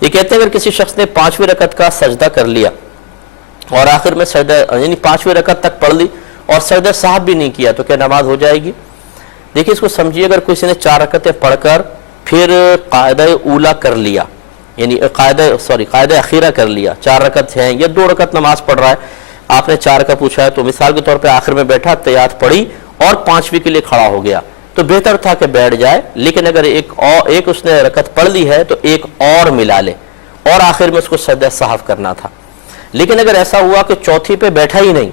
یہ کہتے ہیں اگر کسی شخص نے 5ویں رکعت کا سجدہ کر لیا اور آخر میں سجدہ یعنی 5ویں رکعت تک پڑھ لی اور سجدہ صاحب بھی نہیں کیا تو کیا نماز ہو جائے گی؟ دیکھیے اس کو سمجھیے، اگر کسی نے 4 رکعتیں پڑھ کر پھر قاعدہ اولا کر لیا، یعنی قاعدہ اخیرہ کر لیا، 4 رکعت ہیں یا 2 رکعت نماز پڑھ رہا ہے، آپ نے 4 کا پوچھا ہے تو مثال کے طور پہ آخر میں بیٹھا، تحیات پڑھی اور 5ویں کے لیے کھڑا ہو گیا تو بہتر تھا کہ بیٹھ جائے، لیکن اگر ایک اس نے رکعت پڑھ لی ہے تو ایک اور ملا لے اور آخر میں اس کو سجدہ سہو کرنا تھا۔ لیکن اگر ایسا ہوا کہ چوتھی پہ بیٹھا ہی نہیں،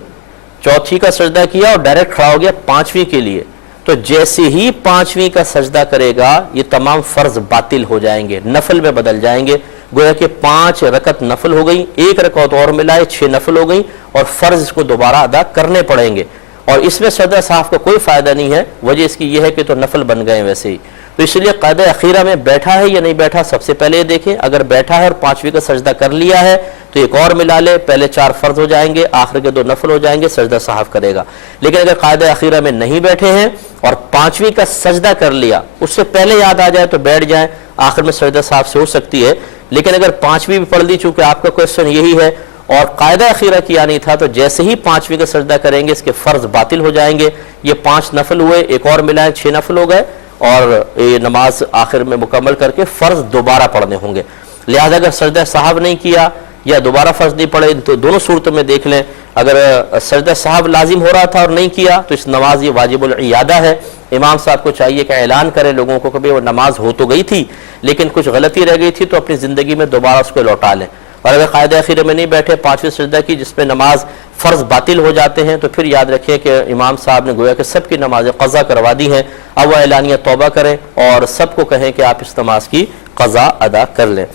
چوتھی کا سجدہ کیا اور ڈائریکٹ کھڑا ہو گیا 5ویں کے لیے، تو جیسے ہی 5ویں کا سجدہ کرے گا یہ تمام فرض باطل ہو جائیں گے، نفل میں بدل جائیں گے، گویا کہ 5 رکعت نفل ہو گئی، 1 رکعت اور ملائے 6 نفل ہو گئی اور فرض اس کو دوبارہ ادا کرنے پڑیں گے، اور اس میں سجدہ صاحب کا کوئی فائدہ نہیں ہے، وجہ اس کی یہ ہے کہ تو نفل بن گئے ویسے ہی۔ تو اس لیے قاعدہ اخیرہ میں بیٹھا ہے یا نہیں بیٹھا سب سے پہلے یہ دیکھیں، اگر بیٹھا ہے اور 5ویں کا سجدہ کر لیا ہے تو ایک اور ملا لے، پہلے 4 فرض ہو جائیں گے، آخر کے 2 نفل ہو جائیں گے، سجدہ صاحب کرے گا۔ لیکن اگر قاعدہ اخیرہ میں نہیں بیٹھے ہیں اور 5ویں کا سجدہ کر لیا، اس سے پہلے یاد آ جائے تو بیٹھ جائیں، آخر میں سجدہ صاحب سے ہو سکتی ہے، لیکن اگر 5ویں بھی پڑھ لی، چونکہ آپ کا کویسچن یہی ہے اور قاعدہ اخیرہ کیا نہیں تھا، تو جیسے ہی 5ویں کا سجدہ کریں گے اس کے فرض باطل ہو جائیں گے، یہ 5 نفل ہوئے، ایک اور ملائیں 6 نفل ہو گئے، اور یہ نماز آخر میں مکمل کر کے فرض دوبارہ پڑھنے ہوں گے۔ لہذا اگر سجدہ صاحب نہیں کیا یا دوبارہ فرض نہیں پڑھے تو دونوں صورتوں میں دیکھ لیں، اگر سجدہ صاحب لازم ہو رہا تھا اور نہیں کیا تو اس نماز یہ واجب العیادہ ہے، امام صاحب کو چاہیے کہ اعلان کرے لوگوں کو کہ وہ نماز ہو تو گئی تھی لیکن کچھ غلطی رہ گئی تھی تو اپنی زندگی میں دوبارہ اس کو لوٹا لیں، اور اگر قاعدہ اخیرہ میں نہیں بیٹھے 5ویں سجدہ کی جس میں نماز فرض باطل ہو جاتے ہیں تو پھر یاد رکھیں کہ امام صاحب نے گویا کہ سب کی نمازیں قضا کروا دی ہیں، اب وہ اعلانیہ توبہ کریں اور سب کو کہیں کہ آپ اس نماز کی قضا ادا کر لیں۔